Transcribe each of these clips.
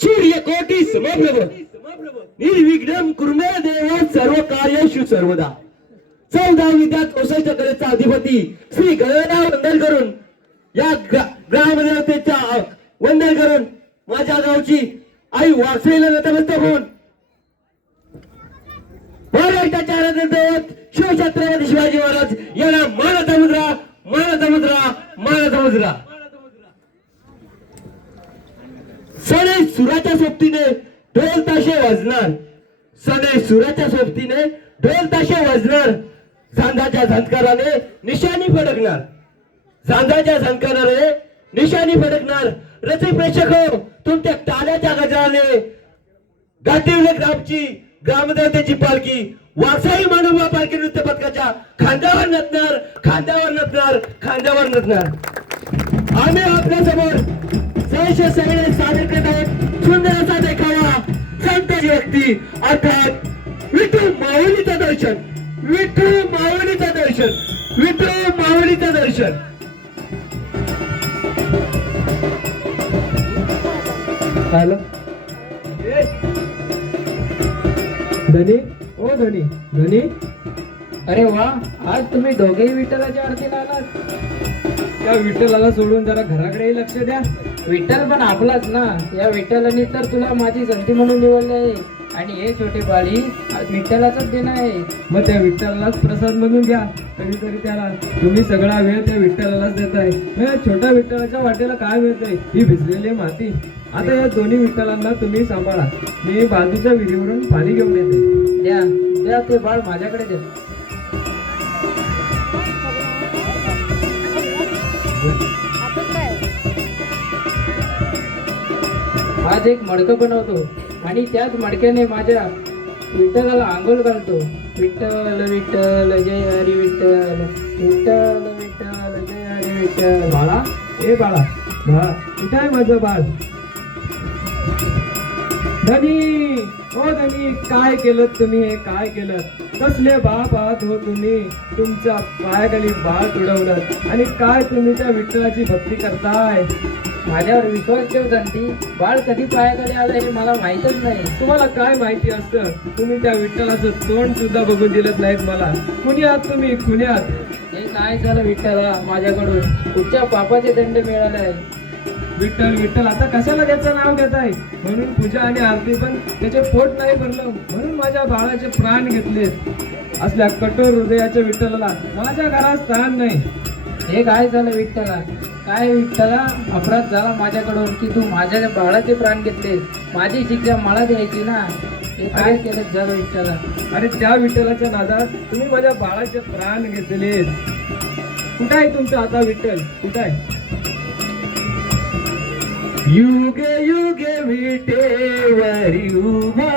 सूर्यकोटि समप्रभ निर्विघ्नं कुर्मे देव सर्व कार्येषु सर्वदा. 14 विद्यात औषधकलेचा अधिपती श्री गणेशला वंदन करून या ग्रामदेवतेच्या वंदन करून माझ्या गावची आई वासळीला नतमस्तक होऊन महाराष्ट्राच्या आराध्य दैवत शिवछत्रपती शिवाजी महाराज यांना मानाचा मुद्रा मानाचा मुद्रा मानाचा मुद्रा. सणे सुराच्या सोबतीने ढोल ताशे वाजणार. सणे सुराच्या सोबतीने ढोल ताशे वाजणार. झांजाच्या झंकाराने निशाणी फडकणार. झांजाच्या झंकाराने निशाणी फडकणार. रसिक प्रेक्षक हो, तुमच्या टाळ्याच्या गजराने गाठीवले ग्रामदेवतेची पालखी वासाई मानवा पालखी नृत्य पथकाच्या खांद्यावर नटणार खांद्यावर नटणार खांद्यावर नटणार. आम्ही आपल्या समोर सहर्ष सगळे सादर करत आहोत सुंदर असा देखावा संत व्यक्ती अर्थात विठू माऊलीचं दर्शन. विठू माऊलीचं दर्शन. विठू माऊलीचं दर्शन. हॅलो धनी. ओ धनी. धनी, अरे वा, आज तुम्ही दोघेही विठ्ठलाच्या आरतीला आलात. त्या विठ्ठलाला सोडून जरा घराकडेही लक्ष द्या. विठ्ठल पण आपलाच ना. या विठ्ठलाने तर तुला माझी संती म्हणून निवडले आहे आणि हे छोटे बाळी विठ्ठलाचाच देणं आहे. मग त्या विठ्ठलालाच प्रसाद म्हणून घ्या. कधीतरी त्याला तुम्ही सगळा वेळ त्या विठ्ठलालाच देताय. छोट्या विठ्ठलाच्या वाटेला काय मिळतंय? ही भिजलेली माती. आता या दोन्ही विठ्ठलांना तुम्ही सांभाळा. मी बाजूच्या विहिरीवरून पाणी घेऊन येते. द्या द्या ते बाळ माझ्याकडे द्या. आज एक मडकं बनवतो आणि त्याच मडक्याने माझ्या विठ्ठलाला आंघोळ घालतो. विठ्ठल विठ्ठल जय हरी विठ्ठल. विठ्ठल विठ्ठल जय हरी विठ्ठल. बाळा, ए बाळा, बाळा कुठे आहे माझं बाळ? धनी, ओ धनी, काय केलं तुम्ही? हे काय केलं? कसले बाप आहात हो तुम्ही? तुमच्या पायाखाली बाळ तुडवलं आणि काय तुम्ही त्या विठ्ठलाची भक्ती करताय? माझ्यावर विश्वास ठेव संती. बाळ कधी पायाकडे आलं हे मला माहीतच नाही. तुम्हाला काय माहिती असतं? तुम्ही त्या विठ्ठलाचं तोंड सुद्धा बघून दिलं नाहीत मला. कुणी आहात तुम्ही? कुणी आहात? हे काय झालं विठ्ठला माझ्याकडून? कुठच्या पापाचे दंड मिळाले आहे? विठ्ठल विठ्ठल आता कशाला त्याचं नाव घेताय? म्हणून पूजा आणि आरती पण त्याचे पोट नाही भरलं म्हणून माझ्या बाळाचे प्राण घेतले. असल्या कठोर हृदयाच्या विठ्ठलाला माझ्या घरात स्थान नाही. हे काय झालं विठ्ठला? काय विठ्ठला अपराध झाला माझ्याकडून की तू माझ्या बाळाचे प्राण घेतले? माझी शिक्षा मला द्यायची ना. हे काय केलं झालं विठ्ठला? अरे त्या विठ्ठलाच्या नादात तुम्ही माझ्या बाळाचे प्राण घेतले. कुठं आहे तुमचा आता विठ्ठल? कुठं आहे? युगे युगे विटेवरी उभा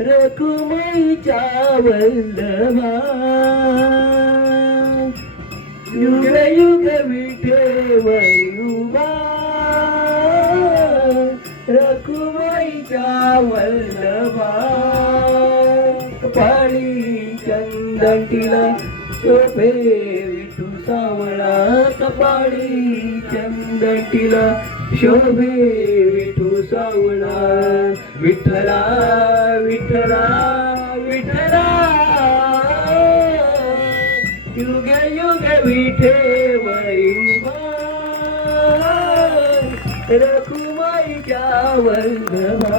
रखुमाईच्या वल्लभा. युगे युगे विटेवरी उभा रखुमाईच्या वल्लभा. कपाळी चंदन तिला शोभे विठू सावळा. कपाळी चंदन तिला शोभे विठू सावळा. विठ्ठला विठ्ठला विठ्ठला युगे युगे विठेवरी उभा रखुमाईच्या वल्लभा.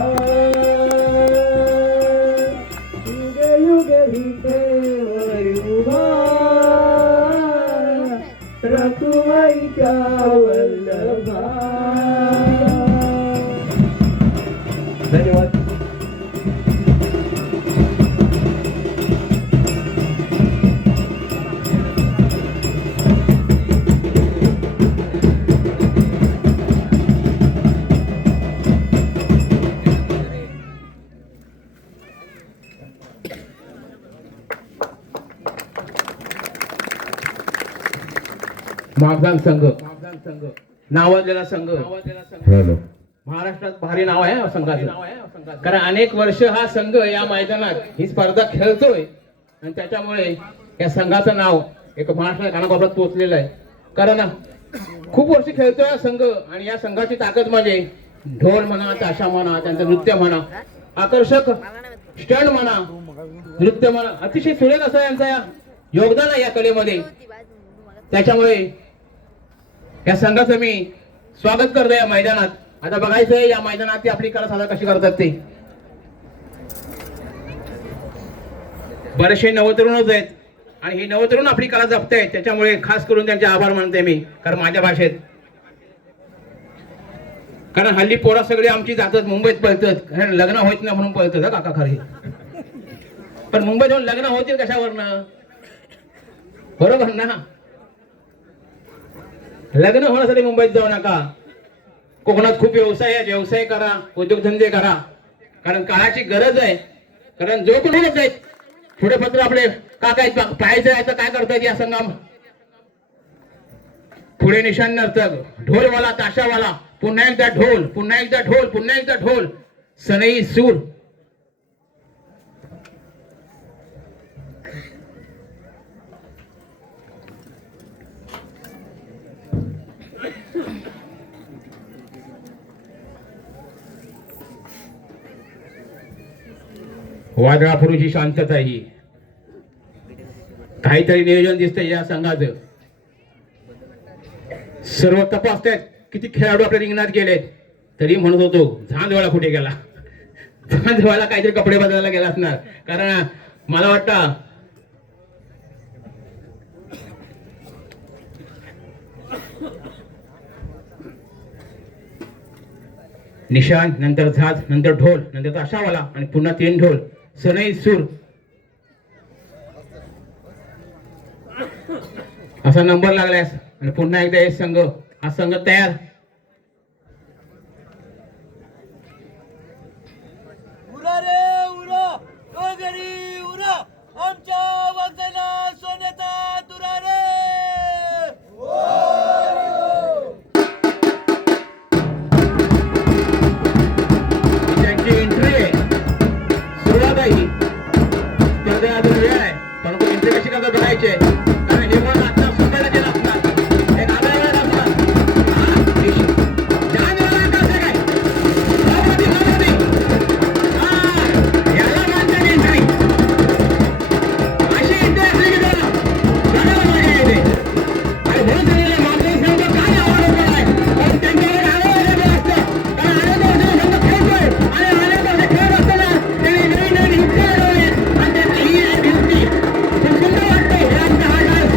युगे युगे विठेवरी उभा रखुमाईच्या वल्लभा. धन्यवाद. मागदान संघ नावाजलेला संघ महाराष्ट्रात भारी नाव आहे या संघाचं. कारण अनेक वर्ष हा संघ या मैदानात ही स्पर्धा खेळतोय आणि त्याच्यामुळे या संघाचं नाव एक महाराष्ट्राच्या कानाकोपऱ्यात पोहोचलेलं आहे. कारण खूप वर्ष खेळतोय हा संघ आणि या संघाची ताकद म्हणजे ढोल म्हणा, ताशा म्हणा, त्यांचं नृत्य म्हणा, आकर्षक स्टंट म्हणा, नृत्य म्हणा, अतिशय सुरेख असं यांचं योगदान आहे या कलेमध्ये. त्याच्यामुळे या संघाचं मी स्वागत करतो या मैदानात. आता बघायचंय या मैदानात ती आपली कला सादर कशी करतात ते. बरेचसे नवतरुणच आहेत आणि ही नवतरुण आपली कला जपतायत, त्याच्यामुळे खास करून त्यांचे आभार मानते मी. कारण माझ्या भाषेत, कारण हल्ली पोरा सगळे आमची जातात मुंबईत पळतात, कारण लग्न होत नाही म्हणून पळतात काका खरे. पण मुंबईत जाऊन लग्न होतील कशावरनं? बरोबर ना? लग्न होण्यासाठी मुंबईत जाऊ नका. कोकणात खूप व्यवसाय आहेत, व्यवसाय करा, उद्योगधंदे करा, कारण काळाची गरज आहे. कारण जो कोणी आहेत पुढे पत्र आपले काका आहेत, पाहायचं आहे तर काय करतायत या संघाम. पुढे निशाण नर्तक, ढोलवाला, ताशावाला, पुन्हा एकदा ढोल, पुन्हा एकदा ढोल, पुन्हा एकदा ढोल, सनई सूर. वादळापूर्वीची शांतता ही काहीतरी नियोजन दिसतंय या संघाचं. सर्व तपासतायत किती खेळाडू आपल्या रिंगणात गेलेत. तरी म्हणत होतो झांजवाला कुठे गेला. झांजवाला काहीतरी कपडे बदलायला गेला असणार, कारण मला वाटतं निशाण, नंतर झाज, नंतर ढोल, नंतर ताशावाला आणि पुन्हा 3 ढोल, सनई सूर असा नंबर लागलाय. आणि पुन्हा एकदा हे संघ, हा संघ तयार. उरा रे उरा, वगैरे उरा, आमच्या वागदाना सोन्याचा दुरा रे. त्यांची एंट्री आहे, सुरुवात आहे ही. स्पर्धेला अजून वेळ आहे, परंतु एंट्री कशी करतात बघायची आहे. कारण हे पण आता सुंदर जे असणार, एक आगळा असणार. जानवाला कसं काय? बाबूजी, बाबूजी. याला मानतात एंट्री. अशी एंट्री असली की बघा, बघायला मजा येते. आणि म्हणून झालेले माणसं संघ काय आवडत आहे, कारण त्यांच्यावर आलेलं असतं. कारण आलेलं संघ खेळतोय आणि आलेलं खेळत असताना त्यांनी नवीन नवीन युक्ती अडवली आणि त्यांची ही एक युक्ती खूप सुंदर वाटते. हे आमचा हा डान्स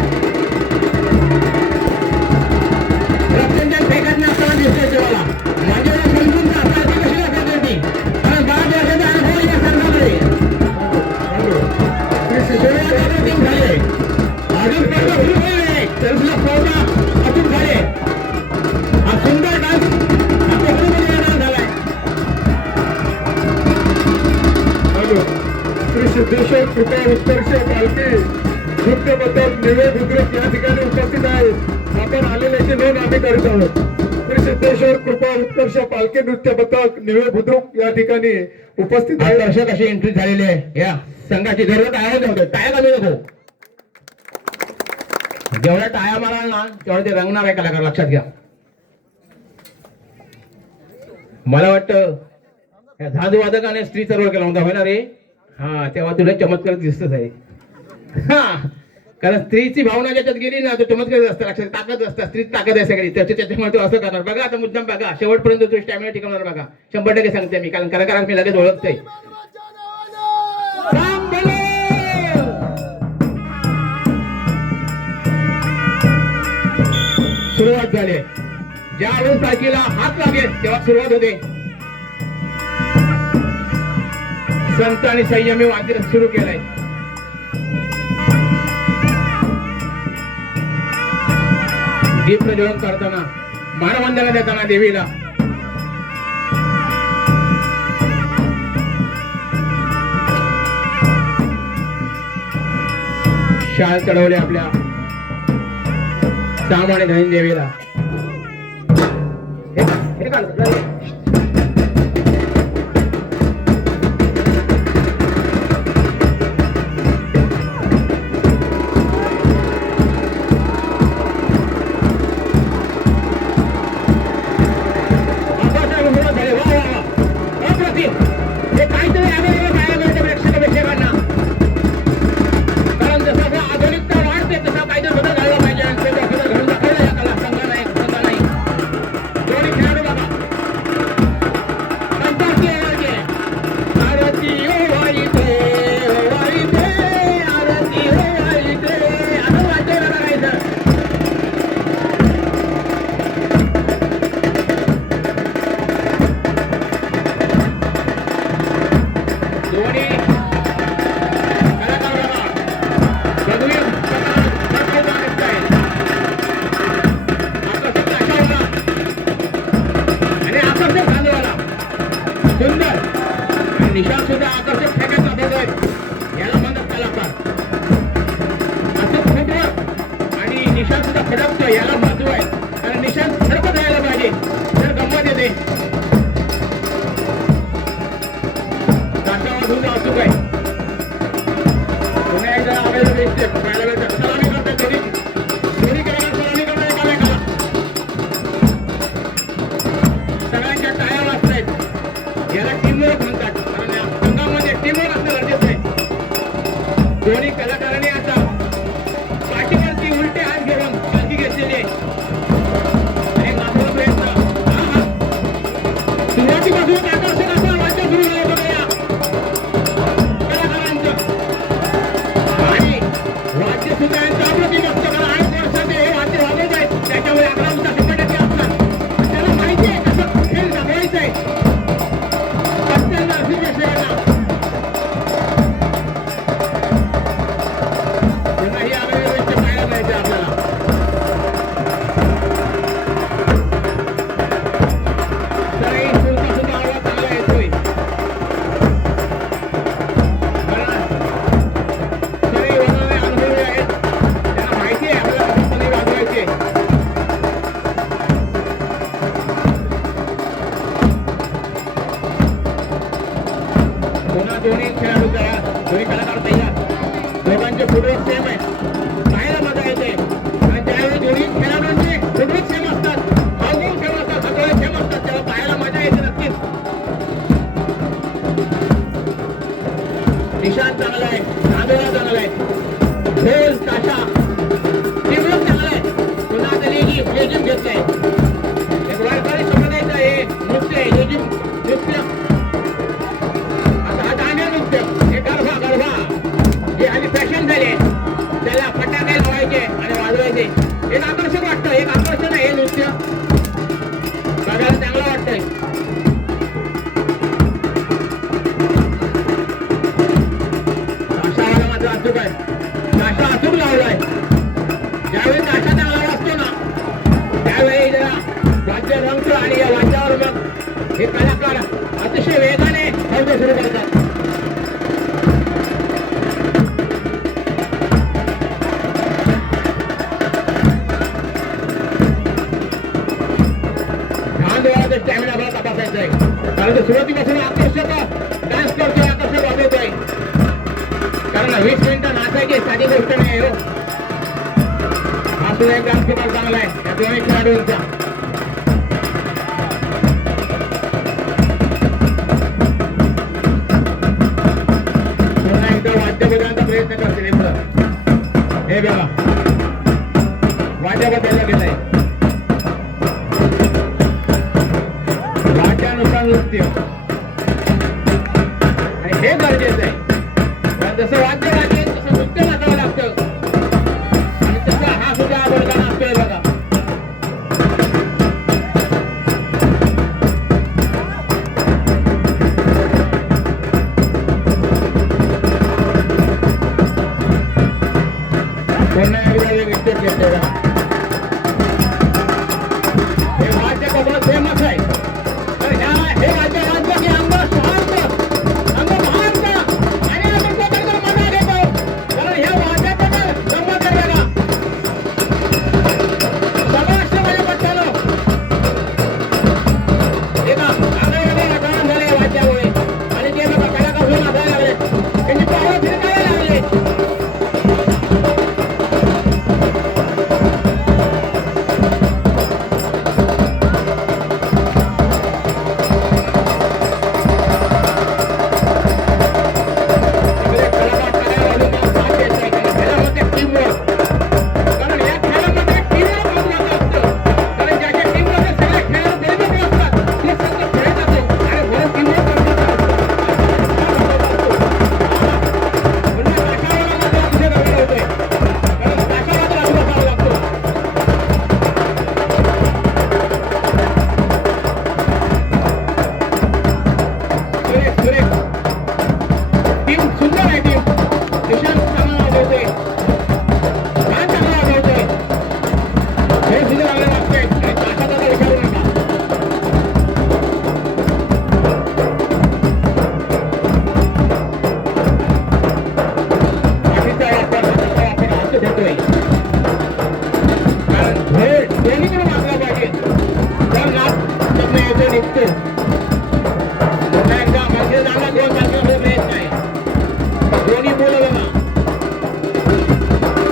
रक्तचंदन फेकत असताना दिसतोय तुम्हाला. माझ्याला समजून जा सारखी कशी लागत होती, कारण 12 वर्षाचा अनुभव या संघामध्ये. सुरुवात अप्रतिम झाली, अजून स्पर्धा सुरू होईल. चर्चला स्पर्धा अचूक झाली. हा सुंदर डान्स आपल्या गुरुमध्ये झालाय. श्री सिद्धेश्वर कृपा उत्कर्ष पालखी नृत्य पथक निळे बुद्रुक या ठिकाणी उपस्थित आहेत. आपण आलेल्याची नोंद आम्ही करीत आहोत. श्री सिद्धेश्वर कृपा उत्कर्ष पालखी नृत्य पथक निळे बुद्रुक या ठिकाणी उपस्थित आहेत. दर्शक अशी एंट्री झालेली आहे या संघाची. जरूर टाळ्या नव्हतं, टाळ्या कमी नको. जेवढ्या टाळ्या माराल ना तेवढं ते रंगणार आहे कलाकार, लक्षात घ्या. मला वाटतं या झाजवादकाने स्त्रीचा रोल केला होता, होणार रे. हा, तेव्हा तुला चमत्कार दिसतच आहे. हा, कारण स्त्रीची भावना ज्याच्यात गेली ना तो चमत्कार असतं, लक्षात. ताकद असतात, स्त्री ताकद आहे सगळी. त्याच्यामुळे तो असं करणार. बघा आता मुद्दाम बघा, शेवटपर्यंत तो स्टॅमिना टिकवणार बघा. 100% सांगते मी, कारण कलाकारांना मी लगेच ओळखते. सुरुवात झाली. ज्यावेळेस तारखेला हात लागेल तेव्हा सुरुवात होते. संत आणि संयमी वाद्य सुरू केलंय. दीप प्रज्वलन करताना, मानवंदना देताना देवीला शाल चढवले आपल्या सामान्य धनी देवीला. हे काढ. आकर्षक चांदवाला सुंदर आणि निशाण सुद्धा आकर्षक ठेक्याचा बघतोय याला म्हणतात कलाकार असं फुटवर आणि निशाण सुद्धा फडकतोय याला महत्व आहे कारण निशाण फडकत राहायला पाहिजे तर गंमत येते काशावर अचूक आहे पुन्हा एकदा आवेदन दिसते पाहायला मिळतं सलामी करते दोन्ही कलाकार सलामी करतात एकाला एकाला सगळ्यांच्या टाळ्या वाजत आहेत याला टीमवर्क म्हणतात कारण या संघामध्ये टीमवर्क असणं गरजेचं आहे दोन्ही कलाकारांनी आता पाठीवरती उलटे हात घेऊन पालखी घेतलेली आहे आणि नाचला प्रयत्न सुरुवातीपासून आकर्षक असं वाद्य सुरू झालं बघूया कलाकारांचं आणि वाद्य सुद्धा यांचं अप्रतिम असतं कारण 8 वर्षाचे हे वाद्य वाजवत आहेत त्याच्यामुळे 11% असतात त्याला माहिती आहे कसं खेळ जमवायचं आहे सत्याला असेल विषयाला पुन्हाही आगळ्या गोष्ट पाहायला मिळते आपल्याला तरी सुरचा सुद्धा आवाज चांगला येतोय कारण तरी वडिलांनी अनुभवले आहेत त्यांना माहिती आहे आपल्याला कशी वाजवायची पुन्हा दोन्ही खेळाडू तयार दोन्ही कलाकार तयार दोघांचे फुटवर्क सेम आहे पाहायला मजा येते आणि त्यावेळी दोन्ही खेळाडूंचे फुटवर्क सेम असतात हावभाव सेम असतात सगळे सेम असतात तेव्हा पाहायला मजा येते नक्कीच निशाण चांगला आहे नांदोला चांगला आहे ढोल ताशा टीमवर्क चांगला आहे पुन्हा तरी लेझिम घेतलंय एक वारकरी संप्रदायाचं हे नृत्य आहे लेझिम नृत्य आता हा दांडिया नृत्य हे गरबा हे आधी फॅशन झाले त्याला फटाके लावायचे आणि वाजवायचे एक आकर्षक वाटतं एक आकर्षण आहे हे नृत्य बघायला चांगलं वाटतंय ताशावाला मात्र अचूक आहे ताशा अचूक लावलाय ज्यावेळी ताशा चांगला वाजतो ना त्यावेळी जरा वाद्य रंगतो आणि या वाद्यावर मग हे कलाकार अतिशय वेगाने हळद सुरू करतात स्टॅमिना आपल्याला तपासायचा आहे कारण तो सुरुवातीपासून आकर्षक डान्स करतोय आकर्षक वाजवतोय कारण 20 मिनिटं नाचायची साधी गोष्ट नाही हो हा सुद्धा एक डान्स प्रकार चांगला आहे या दोन्ही खेळाडूंचा पुन्हा एकदा वाद्य बदलण्याचा प्रयत्न करतील इथं हे बघा वाद्य बदलला गेलाय वाद्यानुसार नृत्य आणि हे गरजेचं आहे कारण जसं वाद्य वाजवेल तसं नृत्य नाचावं लागतं आणि तसा हा सुद्धा आवडता नाचतोय बघा पुन्हा एकदा विकेट घेतले बघा हे वाद्य कबळ फेमस आहे तर हे वाद्य दिसतो. पुन्हा एकदा मागे जागा 2 तारखेला प्रयत्न आहे. दोन्ही मुलं बघा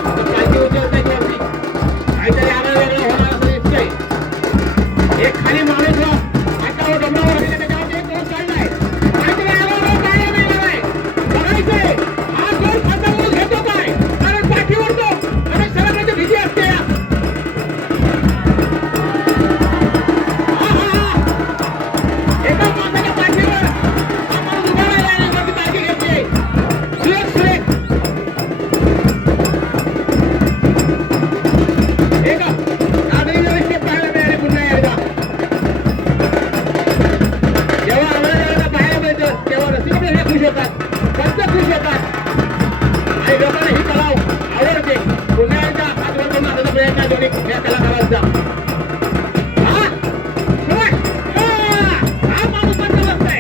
आता पालखी उचलताय वरती काहीतरी आगळं वेगळं होणार असं दिसतंय. एक खाली माणूस हातावर डोंगरावर गेले त्याच्यावरती एक दोन काढलाय. काहीतरी आगळं काय नाही बघायचंय. हा दोन खाता म्हणून घेतो काय कारण पाठीवर तो आणि सगळ्यांची भीती असते. एका माणसाच्या पाठीवर हा माणूस उभा राहिला आणि वरती पालखी घेतली. सुरेख सुरेख एका आगळी व्यवस्थित पाहायला मिळाली पुन्हा एकदा. जेव्हा आम्हाला पाहायला मिळतं तेव्हा रसिक खुश होतात, भक्त खुश होतात आणि लोकांना ही कला आवडते. पुन्हा एकदा हात वर करून हाताचा प्रयत्न आहे दोन्ही या कलाकारांचा. हा माणूस बंद बसलाय.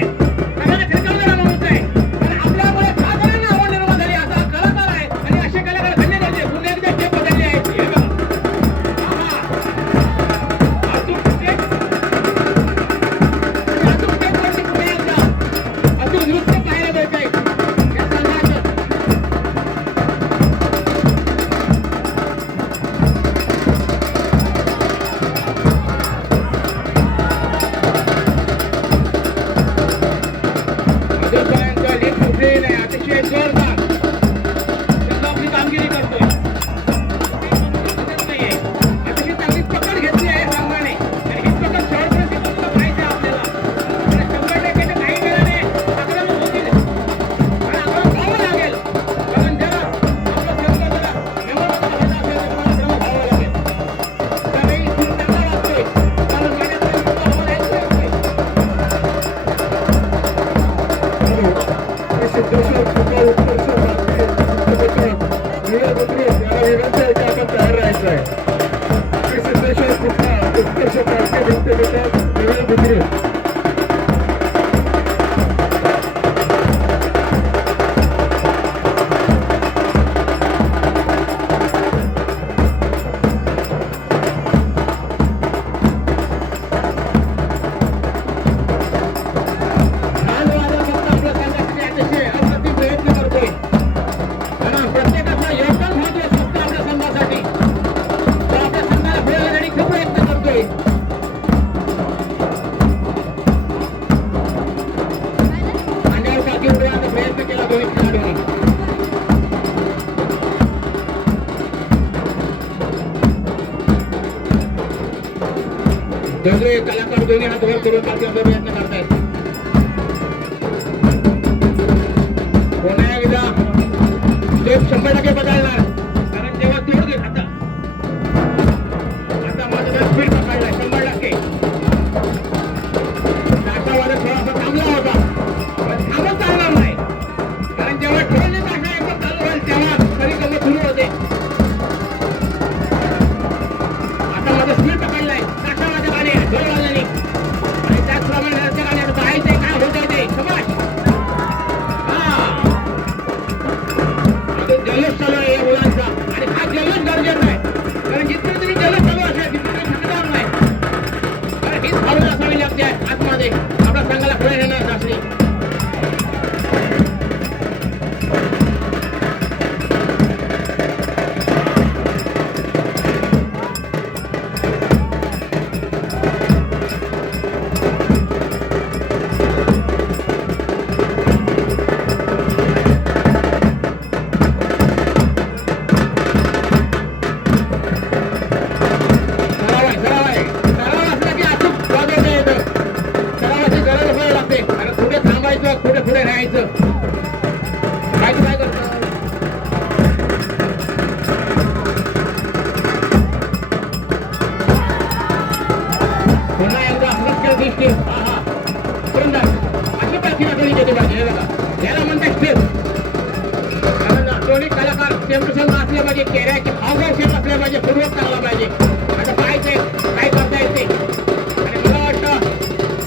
सगळ्यांना खिळखिळणारा माणूस आहे आणि आपल्यामुळे साधारण आवड निर्माण झाली असा कलाकार आहे आणि असे कलाकार घडले पाहिजे. पुन्हा एकदा स्टेप बदलली आहे. हे बघा. अचूक स्टेप अचूक स्टेप वरती पुन्हा एकदा अचूक नृत्य पाहायला मिळतंय या संघाचं. अजूनपर्यंत लीड सुटलेली नाही. अतिशय जोरदार त्यांना आपली कामगिरी करतोय. नाहीये. अतिशय चांगली पकड घेतली आहे संघाने आणि ही पकड शेवटपर्यंत टिकवलं पाहिजे आपल्याला. आणि 100% ते काही वेळाने आक्रमक होतील आणि आक्रमक व्हावं लागेल. कारण जरा आपला संघ जरा व्यवस्थित व्हायचा असेल तर तुम्हाला आक्रमक व्हावं लागेल. त्यावेळी खूप चांगला वाटतोय कारण माझ्यापर्यंत सुद्धा हवा जायचं आहे. सिद्धेश्वर कृपा उत्कर्ष पालखी नृत्य बुद्रुक याला विनंती आहे की आपण तयार राहायचं आहे. श्री सिद्धेश्वर कृपा उत्कर्ष पालखी नृत्य बुद्रुक लाल वादळ फक्त आपल्या संघासाठी अतिशय अप्रतिम प्रयत्न करतोय. कारण प्रत्येकाचं योगदान महत्त्वाचं फक्त आपल्या संघासाठी. तो आपल्या संघाला पुढे नेण्यासाठी खूप प्रयत्न करतोय. अंगावर पालखी उडवण्याचा प्रयत्न केला दोन्ही खेळाडूंनी. दोघे कलाकार दोन्ही हात वर करून पालखीचा प्रयत्न करतायत. पुन्हा एकदा स्टेप 100% बदलणार कारण जेव्हा तोड घेत आता माझा स्पीड पकडलाय 100%. ताशावाला थोडासा थांबला होता पण थांबत चालणार नाही कारण जेव्हा ठेवले ताशा एकदा चालू होईल तेव्हा खरी गंमत सुरू होते. आता माझा स्पीड पकडलाय ताशा माझ्या गाडी आहे दोन वाजल्याने आणि त्याचप्रमाणे घरच्या गाड्या पाहायचंय काय होतंय ते समाज. जल्लोष चालू आहे या मुलांचा आणि हा जल्लोष गरजेचा आहे कारण जिथे तरी जल्लोष चालू असेल तिथे काही थांबणार नाही. कारण हीच भावना असावी लागते आतमध्ये आपल्या संघाला पुढे नेण्यासाठी. पुढे राहायचं. काय तू काय करतो पुन्हा एकदा मुख्य दृष्टी अशी पालखी वाटली गेली पाहिजे. याला म्हणतात स्टेप. दोन्ही कलाकार सेम टू सेम असले पाहिजे. चेहऱ्याची हावभाव सेम असले पाहिजे. पूर्वक चालला पाहिजे. आता पाहायचंय काय करता येते आणि मला वाटतं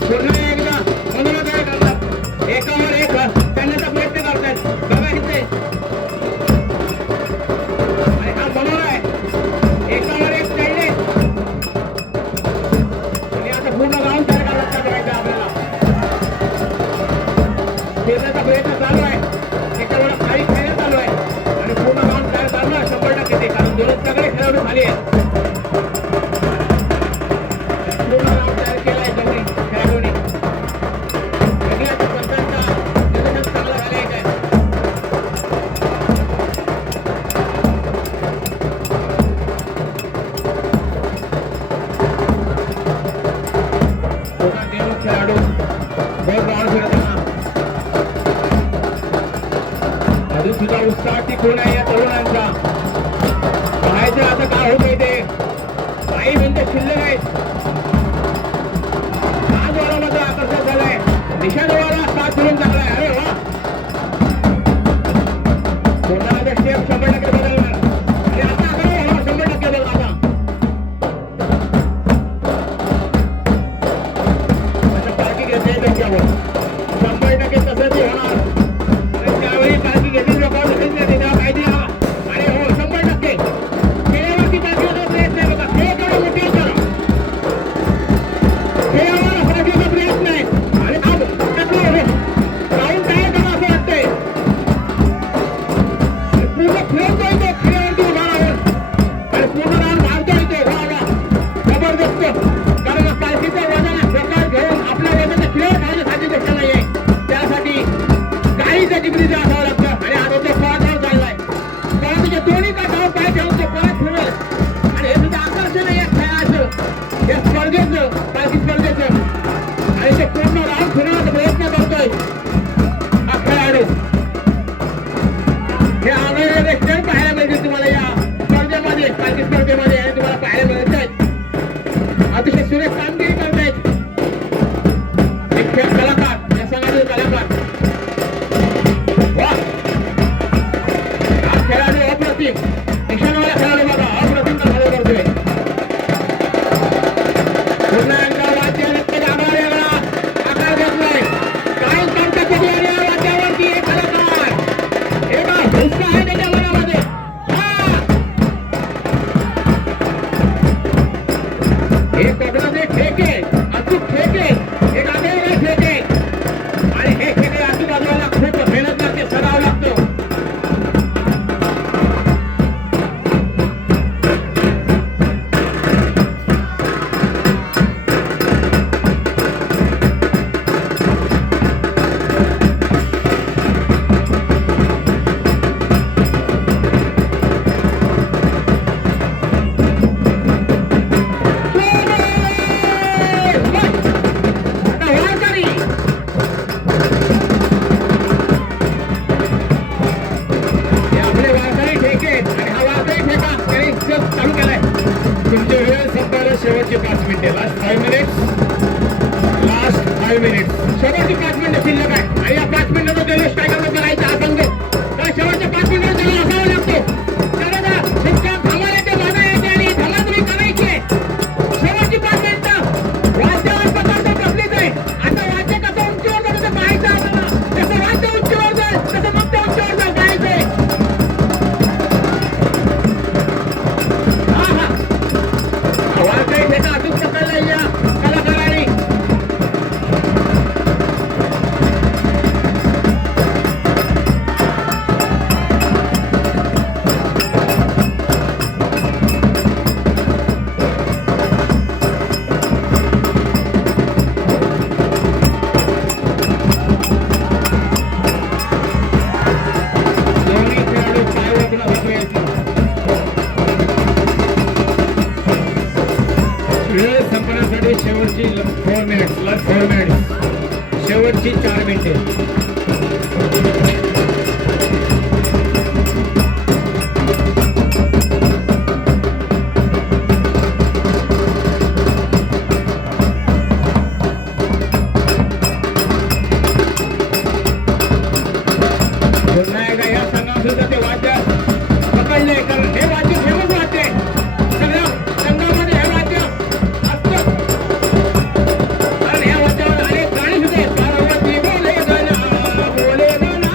पुन्हा एकदा मनोरंजन करतात. एकावर एक करण्याचा प्रयत्न करतायत. बघा इथे आणि हा मनोहर आहे. एकावर एक चढले आणि आता पूर्ण गाव तयार करायला लागतं. खाली आहे. पूर्ण राऊंड तयार केलाय दोन्ही खेळाडूंनी. वेगळ्याच पद्धतीचा नियोजन चांगला झालाय काय. पुन्हा दोन खेळाडू गोल राऊंड फिरताना अजून सुद्धा उत्साह टिकून आहे या तरुणांचा. पाहायचं आता काय होत ते. काही मिनिटं शिल्लक आहेत. हा जोरा मात्र आकर्षक झालाय. निशाणवाला साथ धरून टाकलाय. अरे वा, कोणाला स्टेप 100% बदलणार. आणि आता काय होणार 100% बदल आता. असं पार्टी घेते त्याच्यावर 100% तसंच होणार. आणि त्यावेळी पार्टी घेतली लोकांना घेतली नाही तेव्हा काय दिला. आणि हो 100% खेळावरती टाकण्याचा प्रयत्न आहे बघा. खेळ केवढा मोठी आहे जरा. खेळावर हरवण्याचा प्रयत्न आहे. आणि राऊंड तयार करा असं वाटतंय. पूर्ण खेळतोय तो खेळावरती उभा राहून. आणि पूर्ण राऊंड मारतोय तो. वा वा, जबरदस्त. कारण पालखीचं वजन डोक्यावर घेऊन आपल्या वजनाचा खेळ घालण्यासाठी गोष्ट नाही आहे. त्यासाठी काही गतिविधी असावं लागतं. आणि आता तो पळावर चाललाय. पळाच्या दोन्ही काठावर पाय ठेवून तो पळत फिरवेल. आणि हे सुद्धा आकर्षण आहे या खेळाचं, या स्पर्धेचं, पालखी स्पर्धेचं. आणि ते पूर्ण राऊंड फिरवण्याचा प्रयत्न करतोय हा खेळाडू. हे आगळे क्षण पाहायला मिळतील तुम्हाला या स्पर्धेमध्ये, पालखी स्पर्धेमध्ये. आणि तुम्हाला पाहायला मिळत आहेत अतिशय सुरेख कामगिरी करतायत एक खेळ कलाकार, या संघातील कलाकार. वा, हा खेळाडू अप्रतिम. निशाणवाला खेळाडू बघा, अप्रतिम खेळाडू करतोय. पुन्हा एकदा वाद्य नक्कीच आभार वेगळा आकार घेतलाय. काय करतात कधी आणि या वाद्यावरती एक कलाकार. हे बघा, हुस्सा आहे त्याच्या मनामध्ये. हा, हे पकडाचे ठेके, अचूक ठेके, एक आगळेवेगळे ठेके. आणि हे ठेके आजूबाजूला खूप मेहनत लागते, सराव लागतो. आता वारकरी. हे आपले वारकरी ठेके आहेत. आणि हा वारकरी ठेका त्याने चालू केलाय. तुमची वेळ संपायला शेवटची 5 मिनिटे. Last 5 minutes. Last 5 minutes. शेवटची 5 मिनिटं शिल्लक आहे. आणि या 5 मिनिटाचा जल्लोष काय करतो करायचा हा संघ. कारण शेवटच्या 5 मिनिटात त्याला असावं लागतो. त्याला तुमच्या धमाल येते, वादा येते आणि ही धमाल तुम्ही करायची आहे. शेवटची 5 मिनिटं वाद्यावर पकडतो बसलीच आहे. आता वाद्य कसं उंचीवर जातं ते पाहायचं आपल्याला. जसं वाद्य उंचीवर जाईल तसं मग ते उंचीवर जाईल पाहायचंय. हा हा, वारकरी ठेका अचूक पकडलाय या कलाकारांनी. दोन्ही खेळाडू पाय वगैरे बसवायचे. वेळ संपण्यासाठी शेवटची 4 मिनिट्स. Last 4 minutes. शेवटची 4 मिनिटे. पुन्हा एकदा या संघासुद्धा ते वाद्य पकडले. कारण हे वाद्य फेमस वाद्य आहे. सगळ्या संघामध्ये हे वाद्य असतं. कारण या वाद्यावर अनेक गाणी सुद्धा आहेत. पार्वती बोले गणा, बोले गणा.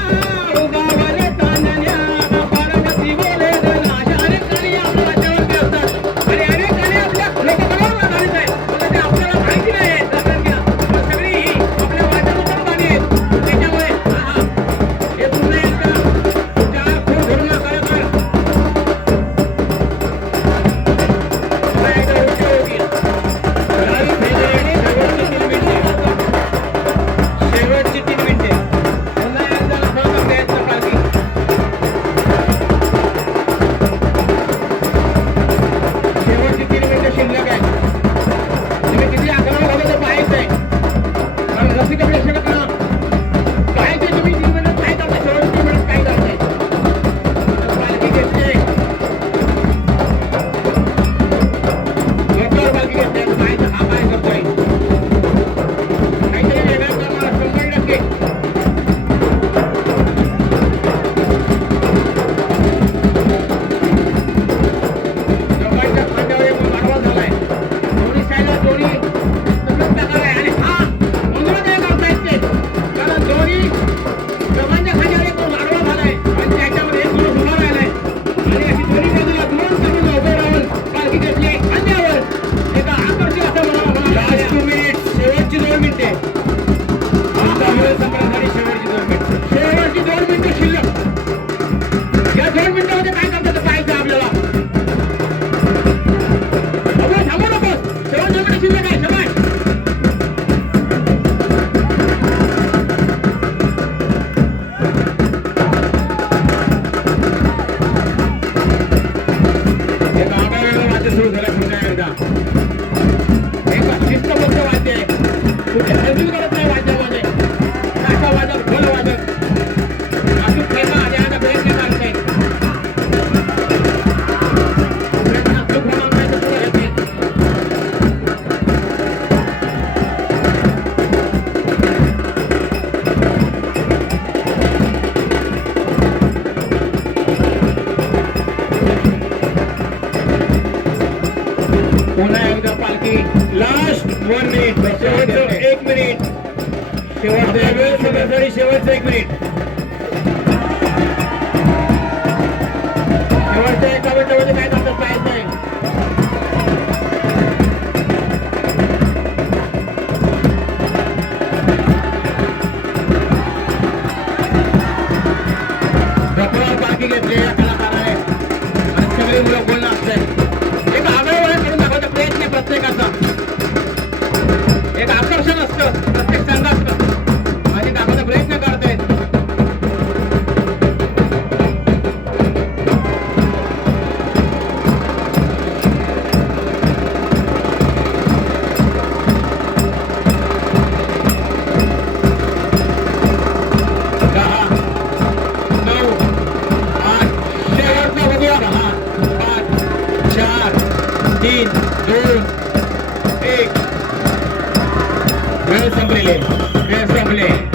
रस्सीच्या प्रेक्षकांना काय ते तुम्ही 3 मिनिट काय करताय शेवटचे 3 मिनिट काय करताय पालखी घेतली लवकर पालखी घेतली काय हा काय करतोय काहीतरी वेगळं करणार 100%. दोघांच्या खांद्यावर एक मारवा झालाय दोन्ही साईडला दोन्ही तसंच प्रकार आहे आणि हा म्हणून हे करतायत ते कारण दोन्ही दोघांच्या खांद्यावर एक मारवा झालाय आणि त्याच्यामध्ये एक माणूस उभा राहिलाय आणि अशी दोन्ही बाजूला दोन तरुण उभे राहून पालखी घेतली खांद्यावर एका आकर्षक असं लास्ट 2 मिनिट शेवटची 2 मिनिटे शेवटची 2 मिनिटं शिल्लक या 2 मिनिटांमध्ये काय करतात पाहायचं आपल्याला थांबू नकोस शेवटच्या मिनिट शिल्लक आहे शबाश एक आगळं वाद्य सुरू झालं पुन्हा एकदा एक शिस्तबद्ध वाद्य आहे कुठे हलगीर करत नाही वाद्यामध्ये नाका वादक ढोल वादक अचूक ठेका आणि आता प्रयत्न करताय प्रयत्न अचूक होणार नाही तर पुढे येते पुन्हा एकदा पालखी लास्ट 1 मिनिट शेवटचं 1 मिनिट शेवटचा वेळ सगळ्यासाठी शेवटचं 1 मिनिट शेवटच्या 1 मिनिटामध्ये काय करतात पाहायचं आहे डोक्यावर पालखी घेतली या कलाकाराने आणि सगळी मुलं बोलणं असते एक आगळं वळण करून दाखवायचा प्रयत्न आहे प्रत्येकाचा एक आकर्षण असतं प्रत्येक संघाचं आणि दाखवायचा प्रयत्न करतायत वेळ संपलेले